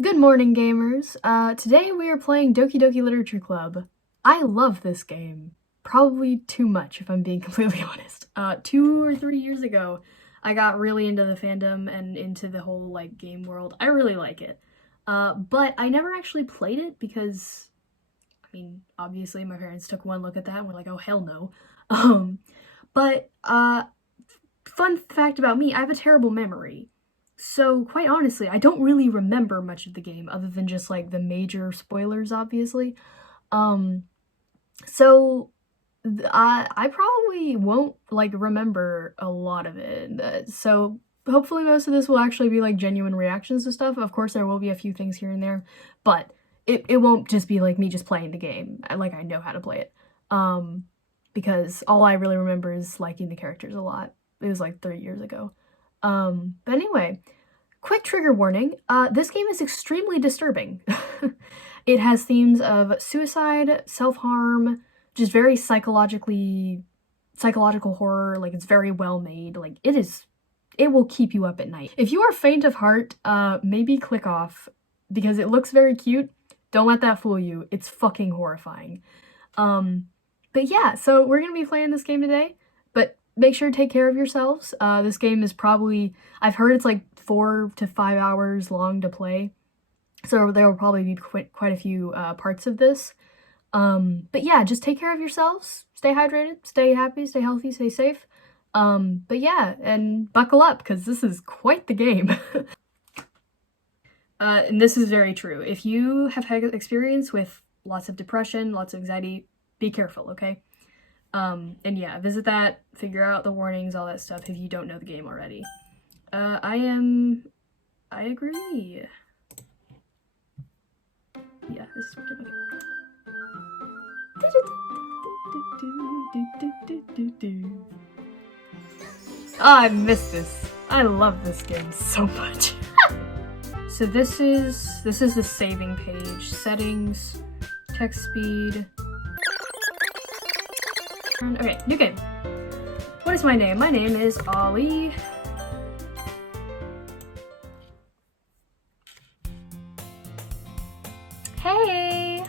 Good morning, gamers. Today we are playing Doki Doki Literature Club. I love this game. Probably too much, if I'm being completely honest. 2 or 3 years ago, I got really into the fandom and into the whole, game world. I really like it. But I never actually played it because, obviously my parents took one look at that and were like, oh, hell no. Fun fact about me, I have a terrible memory. So, quite honestly, I don't really remember much of the game other than just, the major spoilers, obviously. I probably won't, remember a lot of it. So, hopefully most of this will actually be, genuine reactions to stuff. Of course, there will be a few things here and there, but it won't just be, me just playing the game. I know how to play it. Because all I really remember is liking the characters a lot. It was, 3 years ago. But anyway, quick trigger warning, this game is extremely disturbing. It has themes of suicide, self-harm, just very psychological horror, it's very well made, it will keep you up at night. If you are faint of heart, maybe click off, because it looks very cute. Don't let that fool you, it's fucking horrifying. But yeah, so we're gonna be playing this game today, but make sure to take care of yourselves. This game is probably, I've heard it's 4 to 5 hours long to play, so there will probably be quite a few parts of this. But yeah, just take care of yourselves, stay hydrated, stay happy, stay healthy, stay safe. But yeah, and buckle up, because this is quite the game. And this is very true. If you have had experience with lots of depression, lots of anxiety, be careful, okay? And yeah, visit that, figure out the warnings, all that stuff if you don't know the game already. I agree. Yeah, this is working. Okay. Oh, I miss this. I love this game so much. So this is the saving page. Settings, text speed. Okay, new game. What is my name? My name is Ollie. Hey!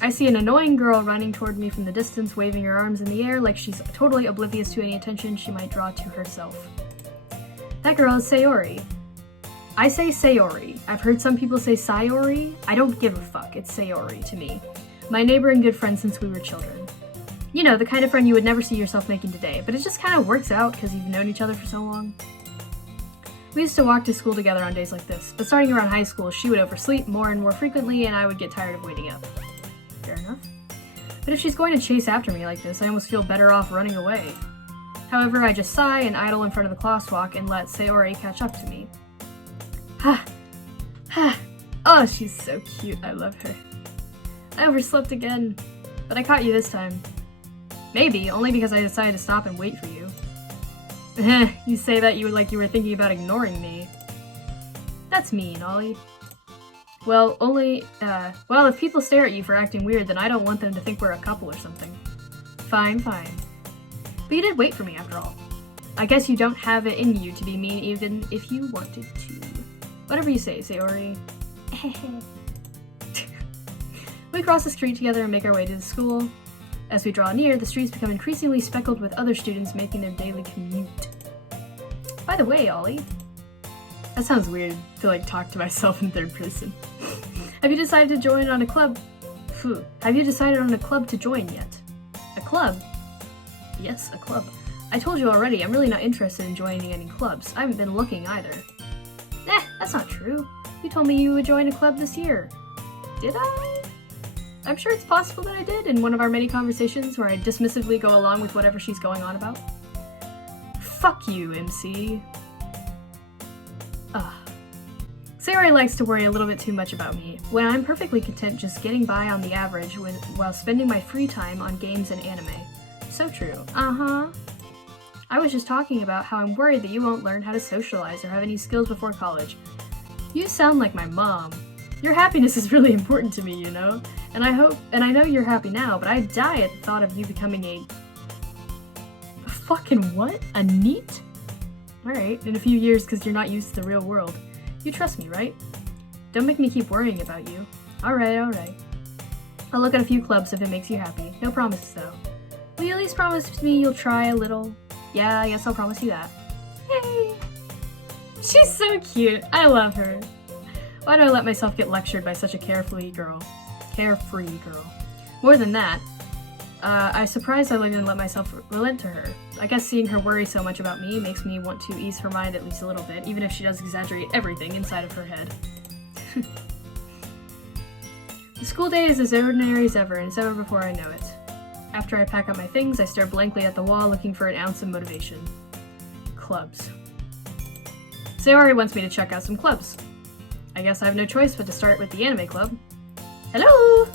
I see an annoying girl running toward me from the distance, waving her arms in the air like she's totally oblivious to any attention she might draw to herself. That girl is Sayori. I say Sayori. I've heard some people say Sayori. I don't give a fuck. It's Sayori to me. My neighbor and good friend since we were children. You know, the kind of friend you would never see yourself making today, but it just kind of works out because you've known each other for so long. We used to walk to school together on days like this, but starting around high school, she would oversleep more and more frequently, and I would get tired of waiting up. Fair enough. But if she's going to chase after me like this, I almost feel better off running away. However, I just sigh and idle in front of the crosswalk and let Sayori catch up to me. Ha! Ha! Oh, she's so cute. I love her. I overslept again, but I caught you this time. Maybe, only because I decided to stop and wait for you. You say that you were thinking about ignoring me. That's mean, Ollie. Well, if people stare at you for acting weird, then I don't want them to think we're a couple or something. Fine, fine. But you did wait for me after all. I guess you don't have it in you to be mean even if you wanted to. Whatever you say, Sayori. We cross the street together and make our way to the school. As we draw near, the streets become increasingly speckled with other students making their daily commute. By the way, Ollie. That sounds weird to talk to myself in third person. Have you decided to join on a club? Have you decided on a club to join yet? A club? Yes, a club. I told you already, I'm really not interested in joining any clubs. I haven't been looking either. That's not true. You told me you would join a club this year. Did I? I'm sure it's possible that I did in one of our many conversations where I dismissively go along with whatever she's going on about. Fuck you, MC. Sayori likes to worry a little bit too much about me, when I'm perfectly content just getting by on the average while spending my free time on games and anime. So true. I was just talking about how I'm worried that you won't learn how to socialize or have any skills before college. You sound like my mom. Your happiness is really important to me, you know? And I know you're happy now, but I die at the thought of you becoming a fucking what? A NEET? Alright, in a few years because you're not used to the real world. You trust me, right? Don't make me keep worrying about you. Alright, alright. I'll look at a few clubs if it makes you happy. No promises, though. Will you at least promise me you'll try a little? Yeah, I guess I'll promise you that. Yay! She's so cute. I love her. Why do I let myself get lectured by such a carefree girl? More than that, I'm surprised I didn't let myself relent to her. I guess seeing her worry so much about me makes me want to ease her mind at least a little bit, even if she does exaggerate everything inside of her head. The school day is as ordinary as ever, and it's over before I know it. After I pack up my things, I stare blankly at the wall, looking for an ounce of motivation. Clubs. Sayori wants me to check out some clubs. I guess I have no choice but to start with the anime club. Hello!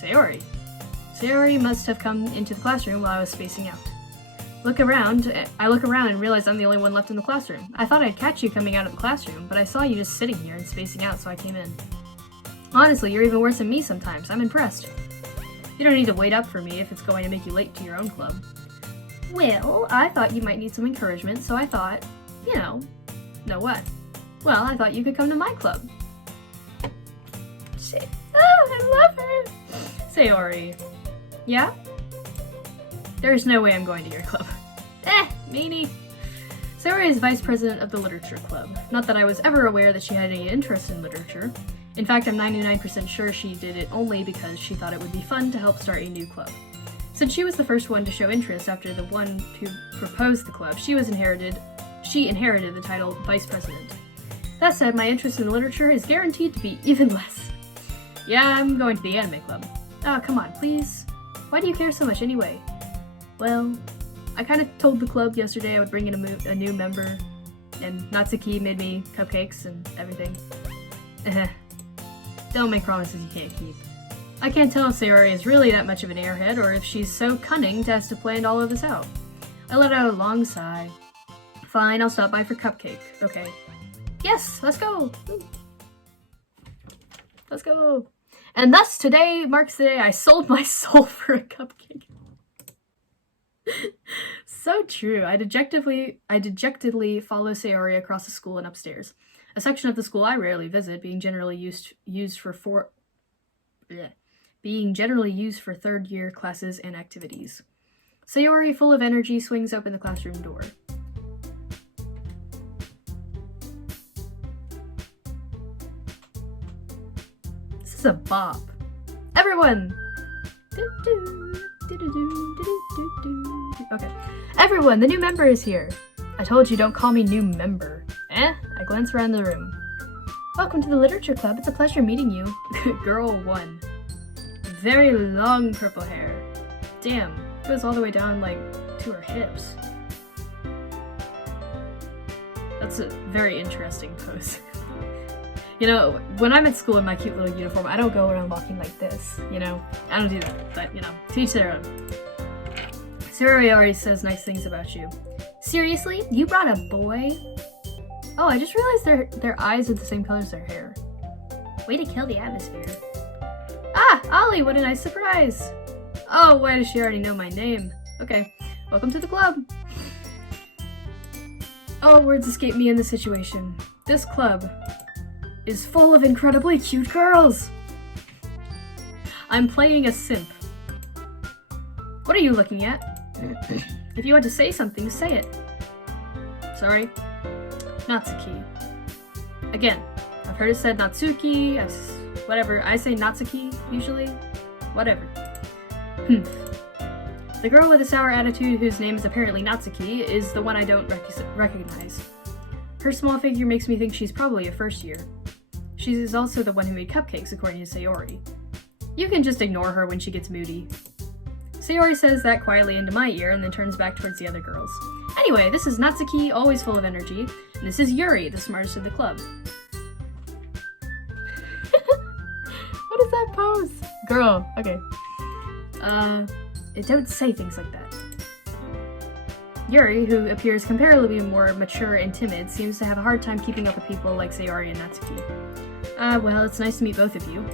Sayori. Sayori must have come into the classroom while I was spacing out. I look around and realize I'm the only one left in the classroom. I thought I'd catch you coming out of the classroom, but I saw you just sitting here and spacing out, so I came in. Honestly, you're even worse than me sometimes. I'm impressed. You don't need to wait up for me if it's going to make you late to your own club. Well, I thought you might need some encouragement, so I thought, know what? Well, I thought you could come to my club. I love her! Sayori. Yeah? There's no way I'm going to your club. Meanie. Sayori is vice president of the literature club. Not that I was ever aware that she had any interest in literature. In fact, I'm 99% sure she did it only because she thought it would be fun to help start a new club. Since she was the first one to show interest after the one who proposed the club, she inherited the title vice president. That said, my interest in literature is guaranteed to be even less. Yeah, I'm going to the anime club. Oh, come on, please. Why do you care so much anyway? Well, I kind of told the club yesterday I would bring in a new member, and Natsuki made me cupcakes and everything. Don't make promises you can't keep. I can't tell if Sayori is really that much of an airhead, or if she's so cunning to have to plan all of this out. I let out a long sigh. Fine, I'll stop by for cupcake. Okay. Yes, let's go! Woo. Let's go! And thus today marks the day I sold my soul for a cupcake. So true. I dejectedly follow Sayori across the school and upstairs. A section of the school I rarely visit, being generally used for third-year classes and activities. Sayori, full of energy, swings open the classroom door. This is a bop. Everyone! Okay. Everyone, the new member is here. I told you, don't call me new member. I glance around the room. Welcome to the literature club. It's a pleasure meeting you. Girl 1. Very long purple hair. Damn, it goes all the way down, to her hips. That's a very interesting pose. When I'm at school in my cute little uniform, I don't go around walking like this, I don't do that, but, to each their own. Sayori already says nice things about you. Seriously? You brought a boy? Oh, I just realized their eyes are the same color as their hair. Way to kill the atmosphere. Ah, Ollie, what a nice surprise! Oh, why does she already know my name? Okay, welcome to the club. Oh, words escape me in this situation. This club is full of incredibly cute girls! I'm playing a simp. What are you looking at? If you want to say something, say it. Sorry. Natsuki. Again, I've heard it said Natsuki, whatever. I say Natsuki, usually. Whatever. The girl with a sour attitude whose name is apparently Natsuki is the one I don't recognize. Her small figure makes me think she's probably a first year. She is also the one who made cupcakes, according to Sayori. You can just ignore her when she gets moody. Sayori says that quietly into my ear and then turns back towards the other girls. Anyway, this is Natsuki, always full of energy, and this is Yuri, the smartest of the club. What is that pose? Girl, okay. Don't say things like that. Yuri, who appears comparatively more mature and timid, seems to have a hard time keeping up with people like Sayori and Natsuki. Well, it's nice to meet both of you.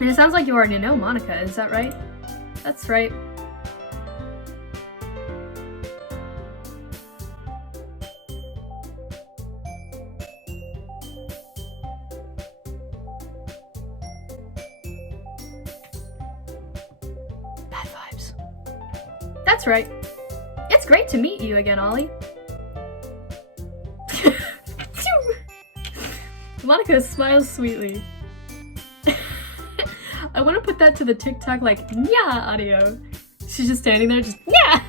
And it sounds like you already know Monica, is that right? That's right. That's right. It's great to meet you again, Ollie. Monica smiles sweetly. I want to put that to the TikTok like "nya" audio. She's just standing there, just "nya."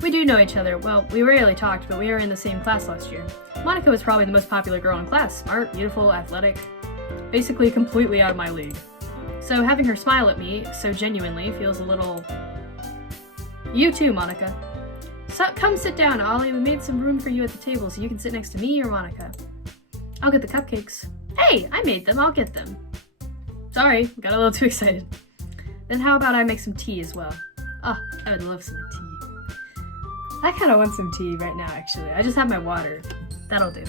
We do know each other. Well, we rarely talked, but we were in the same class last year. Monica was probably the most popular girl in class. Smart, beautiful, athletic. Basically completely out of my league. So having her smile at me so genuinely feels a little... You too, Monica. So come sit down, Ollie. We made some room for you at the table so you can sit next to me or Monica. I'll get the cupcakes. Hey, I made them. I'll get them. Sorry, got a little too excited. Then how about I make some tea as well? Ah, I would love some tea. I kind of want some tea right now, actually. I just have my water. That'll do.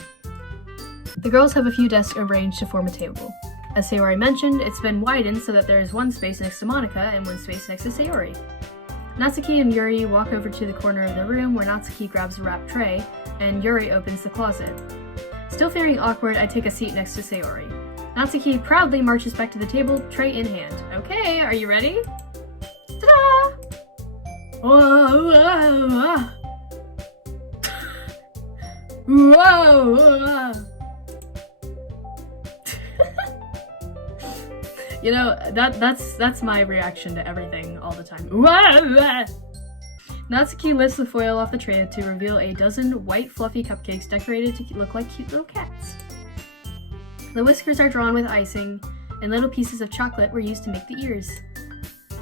The girls have a few desks arranged to form a table. As Sayori mentioned, it's been widened so that there is one space next to Monica and one space next to Sayori. Natsuki and Yuri walk over to the corner of the room where Natsuki grabs a wrapped tray, and Yuri opens the closet. Still feeling awkward, I take a seat next to Sayori. Natsuki proudly marches back to the table, tray in hand. Okay, are you ready? Ta-da! Whoa! Whoa! You know, that's my reaction to everything all the time. Natsuki lifts the foil off the tray to reveal a dozen white fluffy cupcakes decorated to look like cute little cats. The whiskers are drawn with icing, and little pieces of chocolate were used to make the ears.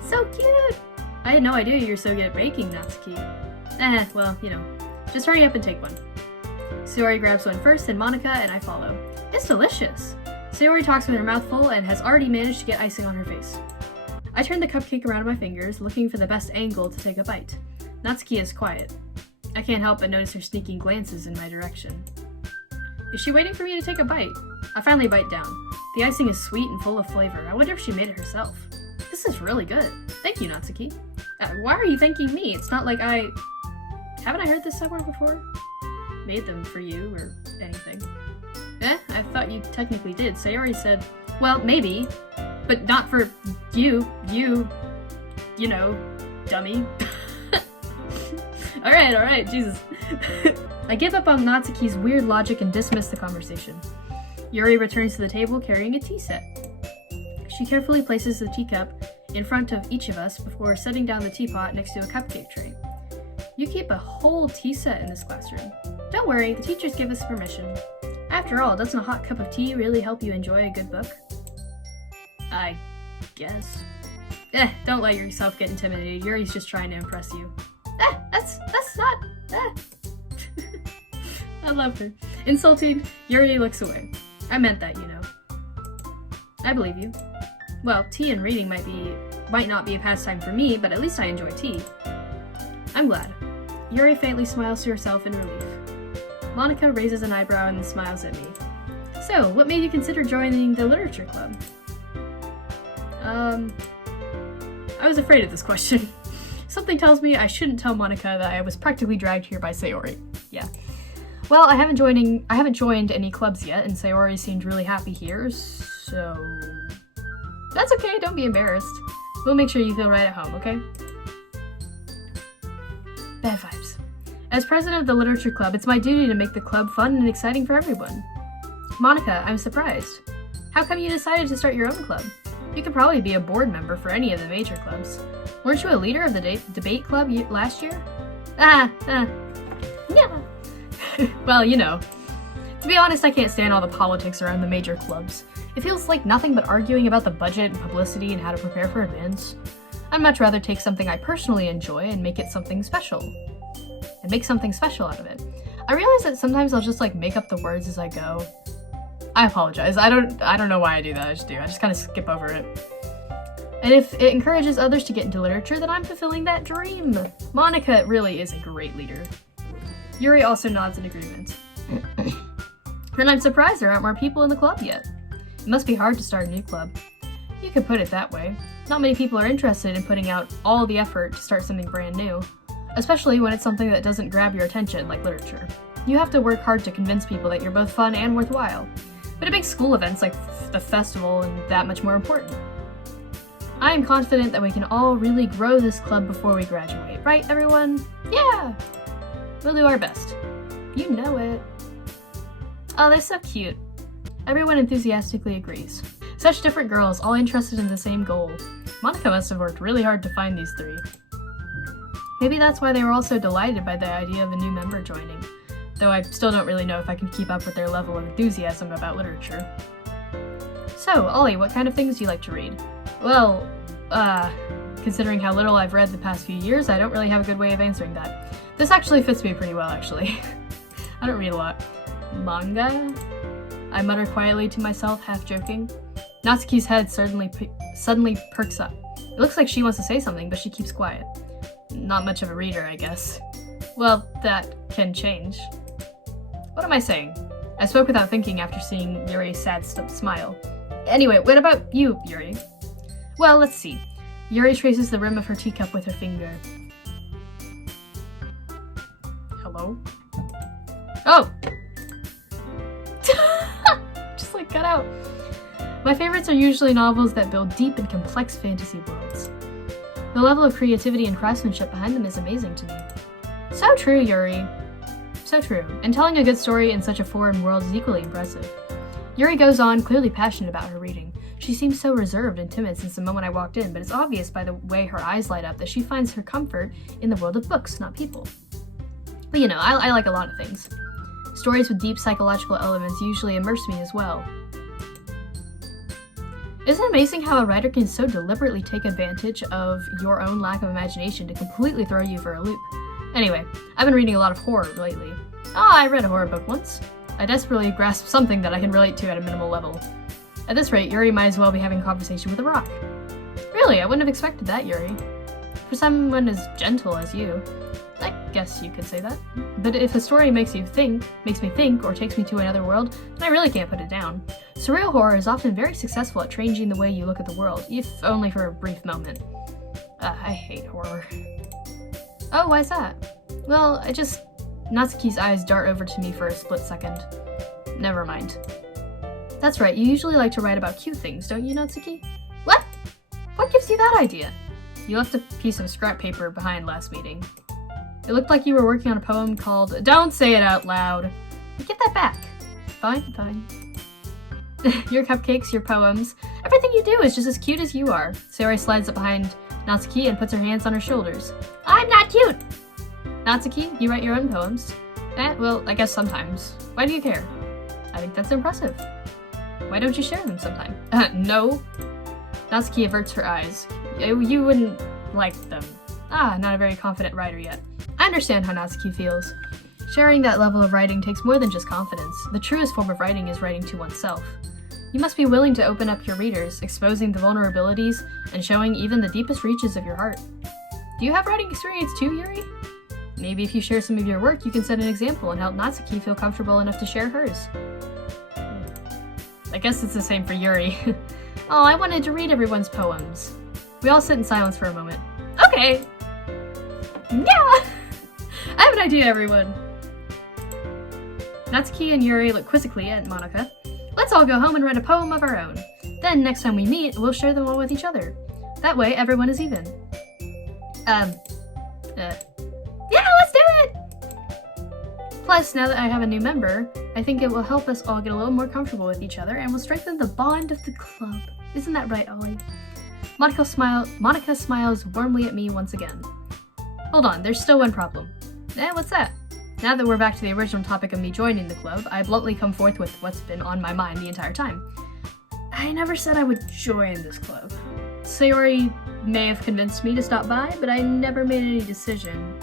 So cute! I had no idea you were so good at baking, Natsuki. Well, you know, just hurry up and take one. Sayori grabs one first, and Monica and I follow. It's delicious! Sayori talks with her mouth full and has already managed to get icing on her face. I turn the cupcake around in my fingers, looking for the best angle to take a bite. Natsuki is quiet. I can't help but notice her sneaking glances in my direction. Is she waiting for me to take a bite? I finally bite down. The icing is sweet and full of flavor. I wonder if she made it herself. This is really good. Thank you, Natsuki. Why are you thanking me? It's not like Haven't I heard this somewhere before? Made them for you or anything. I thought you technically did. Sayori said, well, maybe, but not for you know, dummy. Alright, Jesus. I give up on Natsuki's weird logic and dismiss the conversation. Yuri returns to the table carrying a tea set. She carefully places the teacup in front of each of us before setting down the teapot next to a cupcake tray. You keep a whole tea set in this classroom. Don't worry, the teachers give us permission. After all, doesn't a hot cup of tea really help you enjoy a good book? I guess. Don't let yourself get intimidated. Yuri's just trying to impress you. That's not. I love her. Insulted, Yuri looks away. I meant that, you know. I believe you. Well, tea and reading might not be a pastime for me, but at least I enjoy tea. I'm glad. Yuri faintly smiles to herself in relief. Monica raises an eyebrow and smiles at me. So, what made you consider joining the literature club? I was afraid of this question. Something tells me I shouldn't tell Monica that I was practically dragged here by Sayori. Yeah. Well, I haven't joined any clubs yet, and Sayori seemed really happy here, so... That's okay, don't be embarrassed. We'll make sure you feel right at home, okay? Bad vibes. As president of the literature club, it's my duty to make the club fun and exciting for everyone. Monica, I'm surprised. How come you decided to start your own club? You could probably be a board member for any of the major clubs. Weren't you a leader of the debate club last year? Yeah. Well, you know. To be honest, I can't stand all the politics around the major clubs. It feels like nothing but arguing about the budget and publicity and how to prepare for events. I'd much rather take something I personally enjoy and make something special out of it. I realize that sometimes I'll just make up the words as I go. I apologize. I don't know why I do that. I just kind of skip over it. And if it encourages others to get into literature, then I'm fulfilling that dream. Monica really is a great leader. Yuri also nods in agreement. And I'm surprised there aren't more people in the club yet. It must be hard to start a new club. You could put it that way. Not many people are interested in putting out all the effort to start something brand new, especially when it's something that doesn't grab your attention like literature. You have to work hard to convince people that you're both fun and worthwhile, but it makes school events like the festival and that much more important. I am confident that we can all really grow this club before we graduate. Right, everyone? Yeah! We'll do our best. You know it. Oh, they're so cute. Everyone enthusiastically agrees. Such different girls, all interested in the same goal. Monica must have worked really hard to find these three. Maybe that's why they were all so delighted by the idea of a new member joining, though I still don't really know if I can keep up with their level of enthusiasm about literature. So, Ollie, what kind of things do you like to read? Well, considering how little I've read the past few years, I don't really have a good way of answering that. This actually fits me pretty well, actually. I don't read a lot. Manga? I mutter quietly to myself, half joking. Natsuki's head suddenly perks up. It looks like she wants to say something, but she keeps quiet. Not much of a reader, I guess. Well, that can change. What am I saying? I spoke without thinking after seeing Yuri's sad smile. Anyway, what about you, Yuri? Well, let's see. Yuri traces the rim of her teacup with her finger. Hello? Oh! Just like cut out. My favorites are usually novels that build deep and complex fantasy worlds. The level of creativity and craftsmanship behind them is amazing to me. So true, Yuri. So true. And telling a good story in such a foreign world is equally impressive. Yuri goes on, clearly passionate about her reading. She seems so reserved and timid since the moment I walked in, but it's obvious by the way her eyes light up that she finds her comfort in the world of books, not people. But you know, I like a lot of things. Stories with deep psychological elements usually immerse me as well. Isn't it amazing how a writer can so deliberately take advantage of your own lack of imagination to completely throw you for a loop? Anyway, I've been reading a lot of horror lately. I read a horror book once. I desperately grasped something that I can relate to at a minimal level. At this rate, Yuri might as well be having a conversation with a rock. Really, I wouldn't have expected that, Yuri. For someone as gentle as you. I guess you could say that. But if a story makes me think, or takes me to another world, then I really can't put it down. Surreal horror is often very successful at changing the way you look at the world, if only for a brief moment. I hate horror. Oh, why's that? Well, Natsuki's eyes dart over to me for a split second. Never mind. That's right, you usually like to write about cute things, don't you, Natsuki? What? What gives you that idea? You left a piece of scrap paper behind last meeting. It looked like you were working on a poem called... Don't say it out loud! Get that back. Fine, fine. Your cupcakes, your poems, everything you do is just as cute as you are. Sayori slides up behind Natsuki and puts her hands on her shoulders. I'm not cute! Natsuki, you write your own poems. Well, I guess sometimes. Why do you care? I think that's impressive. Why don't you share them sometime? No. Natsuki averts her eyes. You wouldn't like them. Not a very confident writer yet. I understand how Natsuki feels. Sharing that level of writing takes more than just confidence. The truest form of writing is writing to oneself. You must be willing to open up your readers, exposing the vulnerabilities, and showing even the deepest reaches of your heart. Do you have writing experience too, Yuri? Maybe if you share some of your work, you can set an example and help Natsuki feel comfortable enough to share hers. I guess it's the same for Yuri. Oh, I wanted to read everyone's poems. We all sit in silence for a moment. Okay! Yeah! I have an idea, everyone. Natsuki and Yuri look quizzically at Monica. Let's all go home and write a poem of our own. Then, next time we meet, we'll share them all with each other. That way, everyone is even. Yeah, let's do it! Plus, now that I have a new member, I think it will help us all get a little more comfortable with each other and will strengthen the bond of the club. Isn't that right, Ollie? Monica smiles warmly at me once again. Hold on, there's still one problem. What's that? Now that we're back to the original topic of me joining the club, I bluntly come forth with what's been on my mind the entire time. I never said I would join this club. Sayori may have convinced me to stop by, but I never made any decision.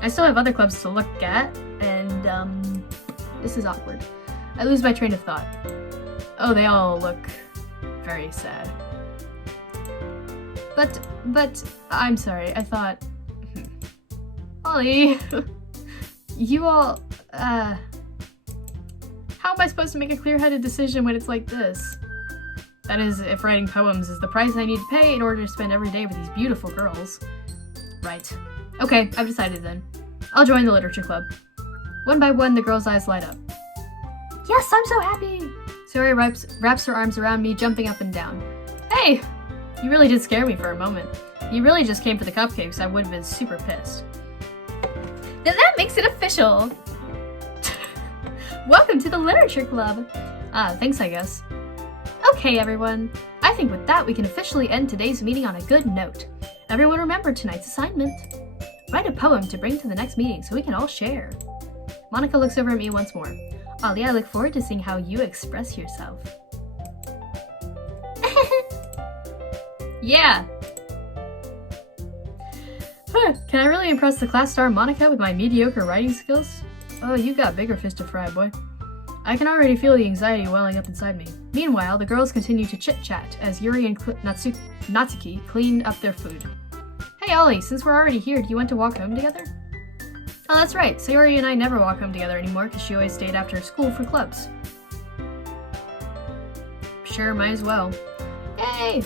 I still have other clubs to look at, and this is awkward. I lose my train of thought. Oh, they all look very sad. But, I'm sorry, I thought... Ollie, you all, how am I supposed to make a clear-headed decision when it's like this? That is, if writing poems is the price I need to pay in order to spend every day with these beautiful girls. Right. Okay, I've decided then. I'll join the literature club. One by one, the girls' eyes light up. Yes, I'm so happy! Sayori wraps her arms around me, jumping up and down. Hey! You really did scare me for a moment. If you really just came for the cupcakes, I would have been super pissed. Then that makes it official! Welcome to the Literature Club! Thanks I guess. Okay everyone, I think with that we can officially end today's meeting on a good note. Everyone remember tonight's assignment. Write a poem to bring to the next meeting so we can all share. Monica looks over at me once more. Ollie, I look forward to seeing how you express yourself. Yeah! Can I really impress the class star Monica with my mediocre writing skills? Oh, you got bigger fish to fry, boy. I can already feel the anxiety welling up inside me. Meanwhile, the girls continue to chit-chat as Yuri and Natsuki clean up their food. Hey Ollie, since we're already here, do you want to walk home together? Oh, that's right. Sayori and I never walk home together anymore because she always stayed after school for clubs. Sure, might as well. Yay!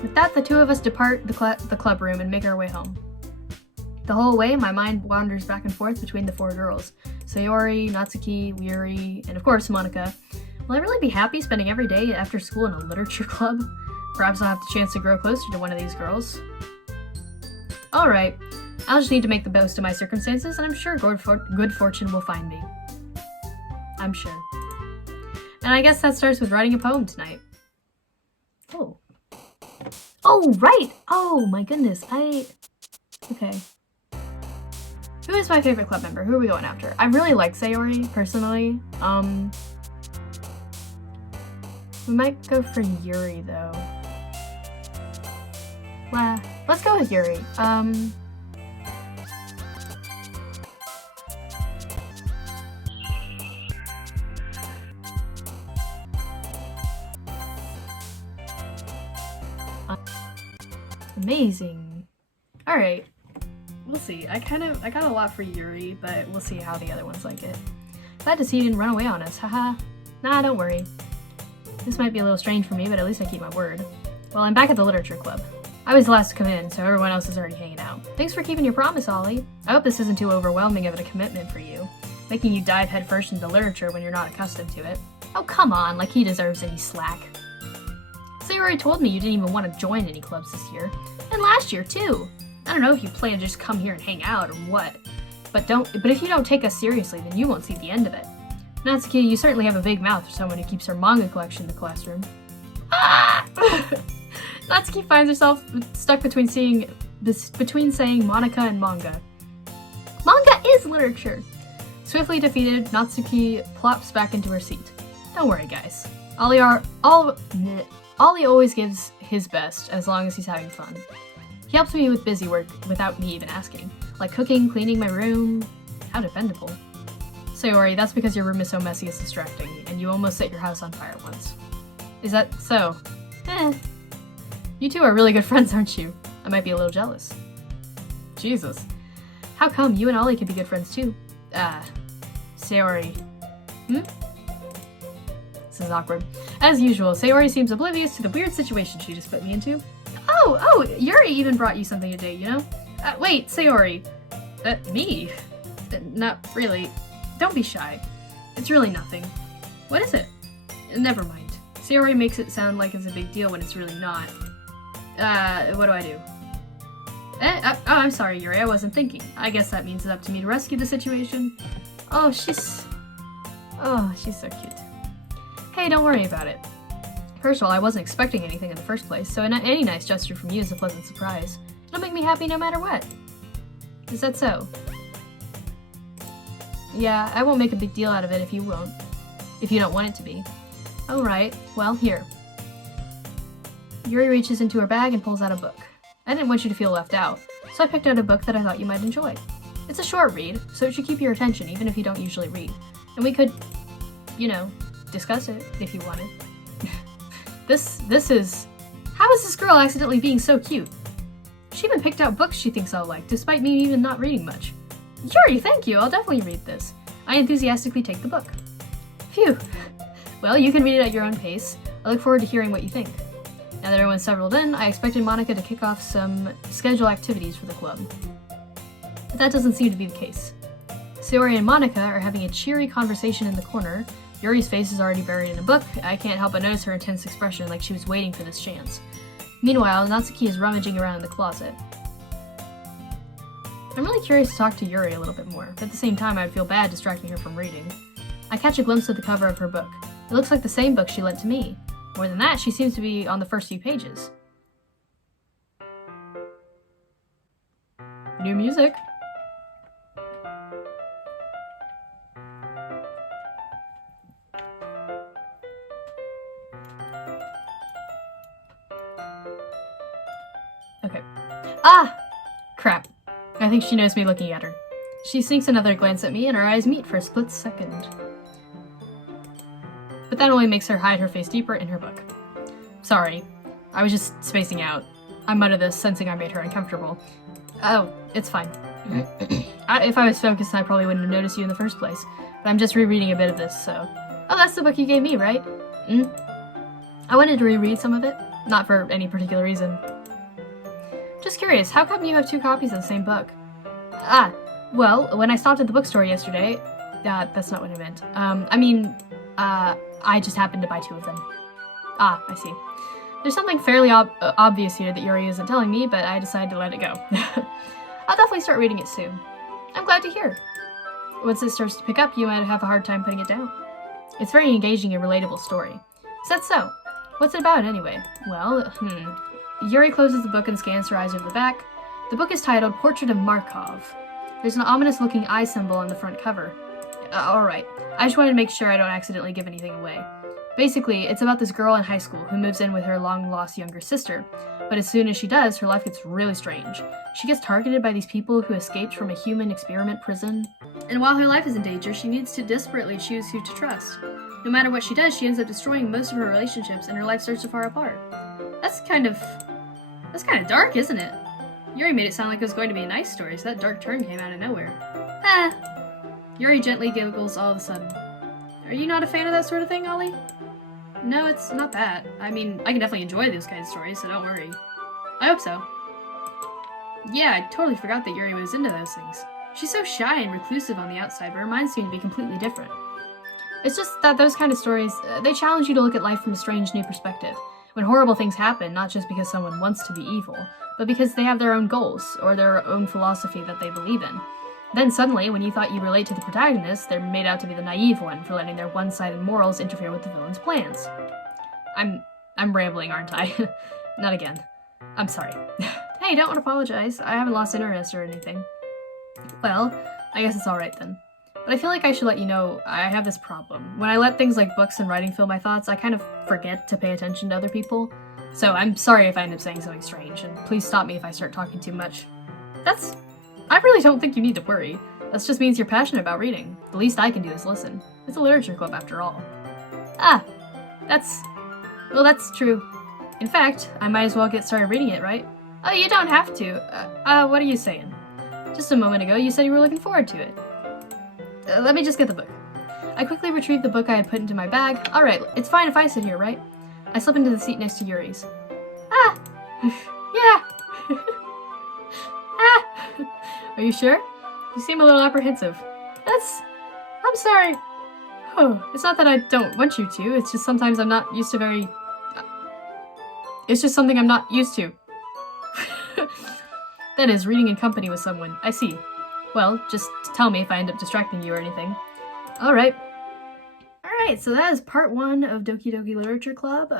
With that, the two of us depart the club room and make our way home. The whole way, my mind wanders back and forth between the four girls. Sayori, Natsuki, Yuri, and of course Monica. Will I really be happy spending every day after school in a literature club? Perhaps I'll have the chance to grow closer to one of these girls. Alright, I'll just need to make the most of my circumstances, and I'm sure good fortune will find me. I'm sure. And I guess that starts with writing a poem tonight. Oh. Oh, right! Oh my goodness, Okay. Who is my favorite club member? Who are we going after? I really like Sayori, personally. We might go for Yuri, though. Let's go with Yuri. Amazing. Alright. We'll see. I got a lot for Yuri, but we'll see how the other ones like it. Glad to see you didn't run away on us, haha. Nah, don't worry. This might be a little strange for me, but at least I keep my word. Well, I'm back at the literature club. I was the last to come in, so everyone else is already hanging out. Thanks for keeping your promise, Ollie. I hope this isn't too overwhelming of a commitment for you, making you dive headfirst into literature when you're not accustomed to it. Oh, come on, like he deserves any slack. Sayori told me you didn't even want to join any clubs this year, and last year too. I don't know if you plan to just come here and hang out or what, but if you don't take us seriously, then you won't see the end of it. Natsuki, you certainly have a big mouth for someone who keeps her manga collection in the classroom. Ah! Natsuki finds herself stuck between saying Monica and manga. Manga is literature! Swiftly defeated, Natsuki plops back into her seat. Don't worry, guys. Ollie always gives his best as long as he's having fun. He helps me with busy work without me even asking, like cooking, cleaning my room. How dependable. Sayori, that's because your room is so messy it's distracting, and you almost set your house on fire once. Is that so? You two are really good friends, aren't you? I might be a little jealous. Jesus. How come you and Ollie could be good friends too? Sayori. This is awkward. As usual, Sayori seems oblivious to the weird situation she just put me into. Oh, Yuri even brought you something today, you know? Wait, Sayori. Me? Not really. Don't be shy. It's really nothing. What is it? Never mind. Sayori makes it sound like it's a big deal when it's really not. What do I do? I'm sorry, Yuri, I wasn't thinking. I guess that means it's up to me to rescue the situation. Oh, she's so cute. Hey, don't worry about it. First of all, I wasn't expecting anything in the first place, so any nice gesture from you is a pleasant surprise. It'll make me happy no matter what. Is that so? Yeah, I won't make a big deal out of it if you don't want it to be. Alright, well, here. Yuri reaches into her bag and pulls out a book. I didn't want you to feel left out, so I picked out a book that I thought you might enjoy. It's a short read, so it should keep your attention even if you don't usually read. And we could, discuss it if you wanted. This is... How is this girl accidentally being so cute? She even picked out books she thinks I'll like, despite me even not reading much. Yuri, thank you! I'll definitely read this. I enthusiastically take the book. Phew. Well, you can read it at your own pace. I look forward to hearing what you think. Now that everyone's settled in, I expected Monica to kick off some schedule activities for the club. But that doesn't seem to be the case. Sayori and Monica are having a cheery conversation in the corner. Yuri's face is already buried in a book. I can't help but notice her intense expression, like she was waiting for this chance. Meanwhile, Natsuki is rummaging around in the closet. I'm really curious to talk to Yuri a little bit more, but at the same time I'd feel bad distracting her from reading. I catch a glimpse of the cover of her book. It looks like the same book she lent to me. More than that, she seems to be on the first few pages. New music. Okay. Ah! Crap. I think she knows me looking at her. She sneaks another glance at me and our eyes meet for a split second. But that only makes her hide her face deeper in her book. Sorry. I was just spacing out. I muttered this, sensing I made her uncomfortable. Oh, it's fine. If I was focused, I probably wouldn't have noticed you in the first place. But I'm just rereading a bit of this, so... Oh, that's the book you gave me, right? I wanted to reread some of it. Not for any particular reason. Just curious, how come you have 2 copies of the same book? Well, when I stopped at the bookstore yesterday... that's not what I meant. I just happened to buy 2 of them. I see. There's something fairly obvious here that Yuri isn't telling me, but I decided to let it go. I'll definitely start reading it soon. I'm glad to hear. Once it starts to pick up, you might have a hard time putting it down. It's very engaging and relatable story. Is that so? What's it about, anyway? Well, Yuri closes the book and scans her eyes over the back. The book is titled Portrait of Markov. There's an ominous-looking eye symbol on the front cover. Alright. I just wanted to make sure I don't accidentally give anything away. Basically, it's about this girl in high school who moves in with her long-lost younger sister, but as soon as she does, her life gets really strange. She gets targeted by these people who escaped from a human experiment prison, and while her life is in danger, she needs to desperately choose who to trust. No matter what she does, she ends up destroying most of her relationships, and her life starts to fall apart. That's kind of dark, isn't it? Yuri made it sound like it was going to be a nice story, so that dark turn came out of nowhere. Yuri gently giggles all of a sudden. Are you not a fan of that sort of thing, Ollie? No, it's not that. I mean, I can definitely enjoy those kinds of stories, so don't worry. I hope so. Yeah, I totally forgot that Yuri was into those things. She's so shy and reclusive on the outside, but her mind seems to be completely different. It's just that those kind of stories, they challenge you to look at life from a strange new perspective. When horrible things happen, not just because someone wants to be evil, but because they have their own goals, or their own philosophy that they believe in. Then suddenly, when you thought you relate to the protagonist, they're made out to be the naive one for letting their one-sided morals interfere with the villain's plans. I'm rambling, aren't I? Not again. I'm sorry. Hey, don't apologize. I haven't lost interest or anything. Well, I guess it's alright then. But I feel like I should let you know I have this problem. When I let things like books and writing fill my thoughts, I kind of forget to pay attention to other people. So I'm sorry if I end up saying something strange, and please stop me if I start talking too much. I really don't think you need to worry. That just means you're passionate about reading. The least I can do is listen. It's a literature club after all. That's true. In fact, I might as well get started reading it, right? Oh, you don't have to. What are you saying? Just a moment ago, you said you were looking forward to it. Let me just get the book. I quickly retrieved the book I had put into my bag. Alright, it's fine if I sit here, right? I slip into the seat next to Yuri's. Yeah. Are you sure? You seem a little apprehensive. I'm sorry. Oh, it's not that I don't want you to, it's just sometimes I'm not used to it's just something I'm not used to. That is, reading in company with someone. I see. Well, just tell me if I end up distracting you or anything. Alright, so that is part 1 of Doki Doki Literature Club.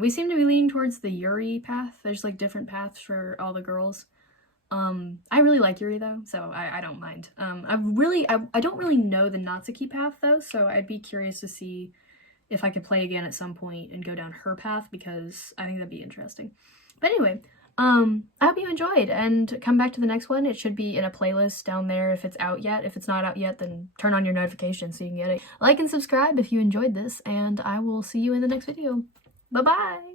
We seem to be leaning towards the Yuri path. There's like different paths for all the girls. I really like Yuri though, so I don't mind. I don't really know the Natsuki path though, so I'd be curious to see if I could play again at some point and go down her path, because I think that'd be interesting. But anyway, I hope you enjoyed, and come back to the next one. It should be in a playlist down there if it's out yet. If it's not out yet, then turn on your notifications so you can get it. Like and subscribe if you enjoyed this, and I will see you in the next video. Bye-bye!